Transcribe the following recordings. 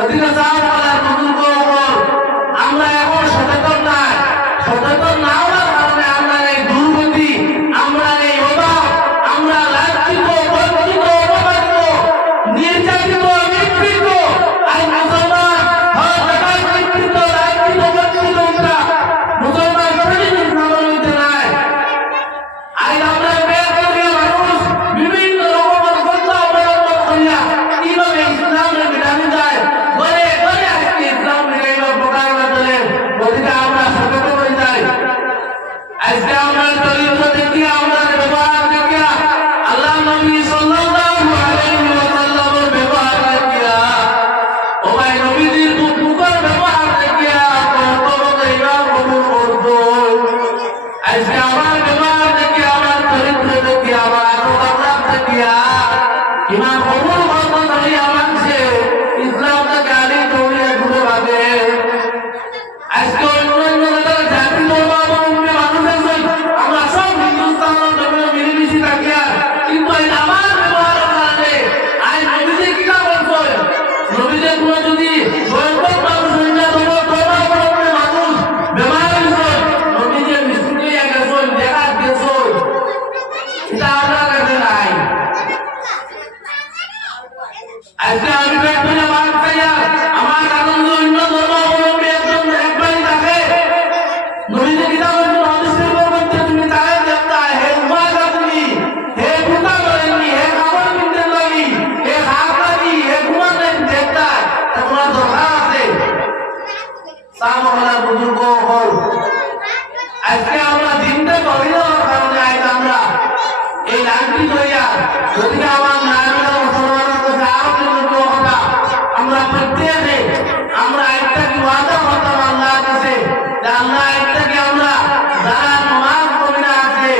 ওদিকে সাহাবাদের বুজুর্গ আমরা এখন সচেতন নাই, সচেতন না হওয়ার কারণে আমরা এই দুর্গতি, আমরা এই অভাব, আমরা লাঞ্ছিত, বঞ্চিত, অপমানিত, নির্যাতিত, নিপীড়িত, আর মুসলমান হঠাৎ নিপীড়িত, লাঞ্ছিত, বঞ্চিত আমরা মুসলমান শরীর ইসলামের মধ্যে নাই। আজ আমরা বের করিয়া মানুষ বিভিন্ন রকমের কথা অবলম্বন করিয়া কিভাবে ইসলামের বিধান যায় বলে বলে আজকে ইসলাম মিলাইবার প্রকারণা চলে। ওদিকে আমরা সচেতন হয়ে যাই। আজকে আমরা চরিত্র দেখিয়া, আমরা ব্যবহার দেখিয়া, আল্লাহ নবী সাল্লাল্লাহু আলাইহি ওয়াসাল্লামের ব্যবহার দেখিয়া, ও ভাই নবীজির মুখের ব্যবহার দেখিয়া কত ইমান কবুল করতো। আজকে আমার ব্যবহার দেখিয়া, আমার চরিত্র দেখিয়া, আমার আচরণ দেখিয়া ইমান কবুল করতো ধরিয়া মানছে, ইসলাম থেকে আলী চৌড়িয়া ঘুরে ভাবে। আজকে অন্য জাতি ধর্ম মানুষ আছে, আমরা সব হিন্দুস্তানের জন্য মিলেমিশে থাকি, কিন্তু আমার ব্যবহার কারণে আজ নবীজি কি কাজ করছে? নবীজি কোনো যদি বয়স্ক মানুষ মানুষ ব্যবহার হয়েছে, নবীজি মিস্ত্রি গেছেন, দেখা গেছেন, এটা আমরা কাছে নাই। আজকে আমি ব্যক্তিগত বাদ খাইয়া আমার কারণ অন্য ধর্মাবলম্বী একজন একবারই থাকে, নবীজি কিতাব হাদিসের মধ্যে তুমি তারে দেখতা, হে উম্মাহ তুমি, হে বুতা করেননি, হে খাবার কিনতে লাগি, হে হাত লাগি, হে ঘুমান দেখতা, তোমার দরকার আছে। সাহাবারা বুজুর্গ হল, আজকে আমরা দিনটা করি দেওয়ার কারণে আজ আমরা এই লাঠি ধরিয়া, যদি আমার নারীরা মুসলমানের কাছে আরো কিছু কথা আমরা প্রত্যেকে আমরা একটা কি ওয়াদা করতাম আল্লাহর কাছে, যে আল্লাহ একটা কি আমরা যারা নামাজ পড়ি না আছে,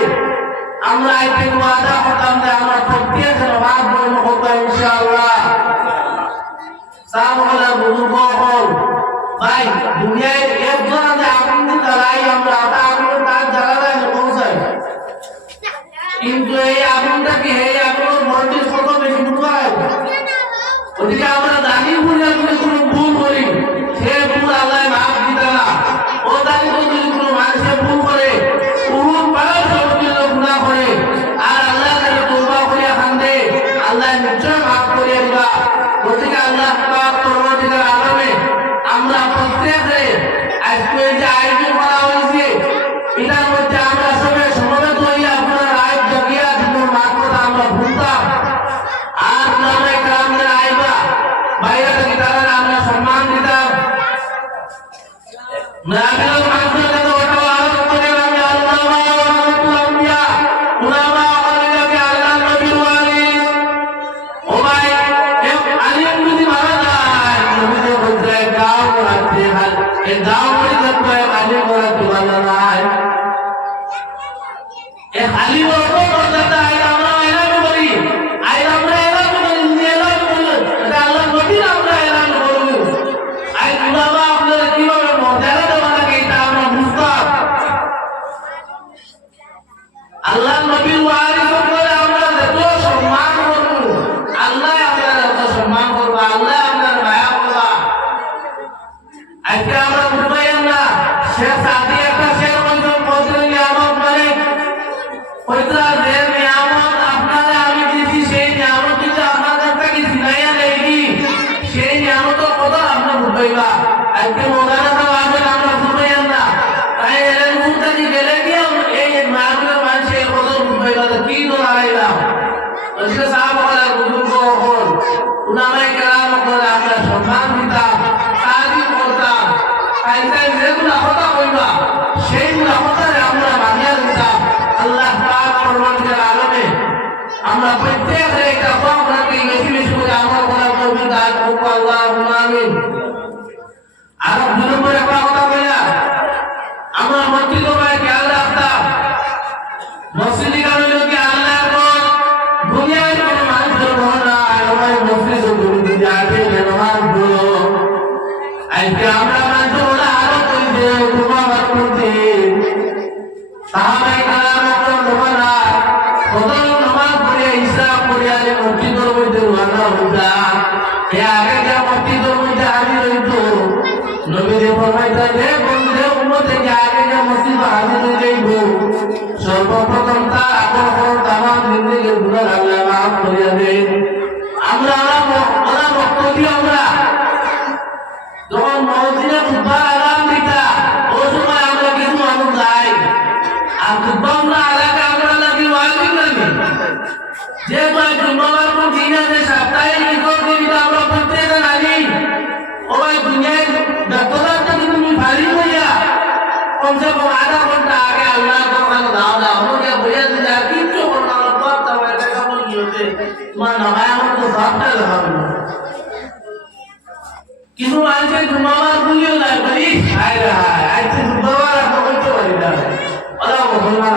আমরা একটা কি ওয়াদা করতাম যে আমরা প্রত্যেকে নামাজ পড়ব করতাম ইনশাআল্লাহ। সাহাবারা বুজুর্গ হল, ভাই দুনিয়ায় একজন আছে আগুন জ্বালাই, আমরা আগুন তার জ্বালায় পৌঁছাই, কিন্তু এই আগুনটা কি এই আগুনের ভোল্টেজ কত বেশি বুঝায়? ওদিকে আমরা জানি বুঝে কোনো ভুল করি, সে ভুল আল্লাহ মাফ দিতে না। ও জানি যদি কোনো মানুষের ভুল করে, ভুল পাওয়ার সবকিছু গুণা করে, আর আল্লাহ তাকে তওবা করিয়া কান্দে, আল্লাহ নিশ্চয় মাফ করিয়া দিবা। ওদিকে আল্লাহ পাক পরবর্তীকাল আলমে আমরা প্রত্যেকে আজকে যে আয়োজন করা হয়েছে, এটার মধ্যে আমরা সবাই সমবেত হইয়া আপনার আয়োগ জাগিয়া জীবন মাঠ কথা আমরা ভুলতাম, আর নামে কালামদের আইবা বাইরে থেকে তারা আমরা সম্মান দিতাম। নাবিল মানুষের কাছে ওটা আলোচনা করে আমি আল্লাহ আম্বিয়া উলামা ওয়ালিকে আল্লাহ নবীর ওয়ারিস। ও ভাই আলিম যদি মারা যায়, নবীজি বলছে গাও রাখতে হয়, এই গাও করে দেখো আলিম করা তো আল্লাহ নাই, এ আলিম ওরকম করতে চাই আমরা এলান করি, আই আমরা এলান করি, এলান করি, এটা আল্লাহ নবীর আমরা এলান করি। আই উলামা আপনারা কিভাবে মর্যাদা দেওয়া লাগে এটা আমরা বুঝতাম। আল্লাহ নবীর ওয়ারিস করে আমরা যত সম্মান করব, আল্লাহ আমাদের যত সম্মান করব, আল্লাহ আমাদের মায়া করবা। আজকে আমরা বুঝবাইন না, শেখ সাদি একটা শেখ বলছেন নিয়ামত মালিক, ওইটা যে নিয়ামত আপনারা আমি দিয়েছি, সেই নিয়ামত কিন্তু আপনাদের কাছে ছিনাইয়া নেই, সেই নিয়ামতের কথা আমরা বুঝবাইবা। আজকে মৌলানা সাহেব আসেন, আমরা বুঝবাইন না, তাই এলেন মুক্তি গেলে গিয়ে এই মাহফিলের মানুষ এই কথা বুঝবাইবা কি তো দাঁড়াইলাম। ওইসে সাহাবারা বুজুর্গ হল, উলামায়ে কেরাম করে আমরা সম্মান দিতাম, তাজিম করতাম, তাই যেগুলা কথা কইবা সেইগুলা কথারে আমরা মানিয়া দিতাম। আল্লাহ পাক পরবর্তীকাল আলমে আমরা প্রত্যেকে এটা কম রাখি, বেশি বেশি করে আমল করার তৌফিক দান করুক আল্লাহুম্মা আমিন। আর দুই একটা কথা বলা, আমরা মসজিদ ভাই খেয়াল রাখতাম, মসজিদে কারণে কি আল্লাহ দুনিয়ায় কোনো মানুষের ঘর না, আমার মসজিদে দুর্নীতি আগে ব্যবহার করো। আজকে আমরা মানুষ ওরা আরো করছে তোমার করতে সাহাবায়ে কেরাম তোমরা কত নামাজ পড়ে হিসাব করে মসজিদের মধ্যে রওনা হইতা, এ আগে যে মসজিদের মধ্যে ফরমাইতা যে বন্ধে উম্মতে যে আগে যে মুসিবত হাজির হয়ে যাইব সর্বপ্রথম তার আপন তামাম জিন্দেগির গুনাহ আল্লাহ মাফ করিয়া দেন আমরা ওরা বক্তব্য আমরা যখন মসজিদে খুতবা আলাম দিতা ওই সময় আমরা কিছু মানুষ যাই আর খুতবা আমরা এলাকা আমরা লাগি ওয়াজিব নাকি যে ভাই জুম্মাবার কোন দিন আছে সাপ্তাহিক রিকর্ড দিতে আমরা প্রত্যেক নানি ও ভাই দুনিয়ায় যতটা তুমি ভারী হইয়া কমসে কম আধা ঘন্টা আগে আল্লাহ তোমার দাও দাও আমাকে বইয়া দিতে আর কিচ্ছু করো না কথা হয় দেখা বলি কি হচ্ছে তোমার নামায় আমার তো সবটা দেখাবে কিছু মানুষের জুম্মাবার ভুলিও না বলি হায় রে হায় আজকে জুম্মাবার আর করতে পারি না ওরা মুসলমান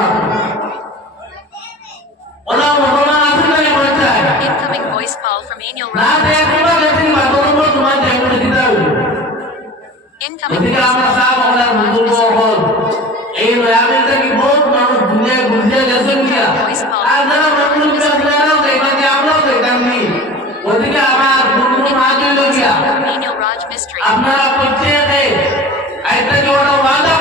ওরা মুসলমান আছে না বলতে Incoming voice call from Anil না Raj. দেখবা দেখি বাতো নম্বর তোমার জায়গা দিতে হবে Incoming এদিকে voice আমরা call সব from আমরা Anil Raj বুঝবো Mystery. এখন এই নয়াবেল থেকে বহুত মানুষ দুনিয়ায় বুঝিয়ে গেছেন কিয়া আর যারা মানুষ আপনারাও দেখবেন যে আমরাও দেখতাম নি ওদিকে আমার পূর্ণ মাছ হইল গিয়া Anil Raj Mystery. আপনারা প্রত্যেকে একটা যে ওটা ওয়াদা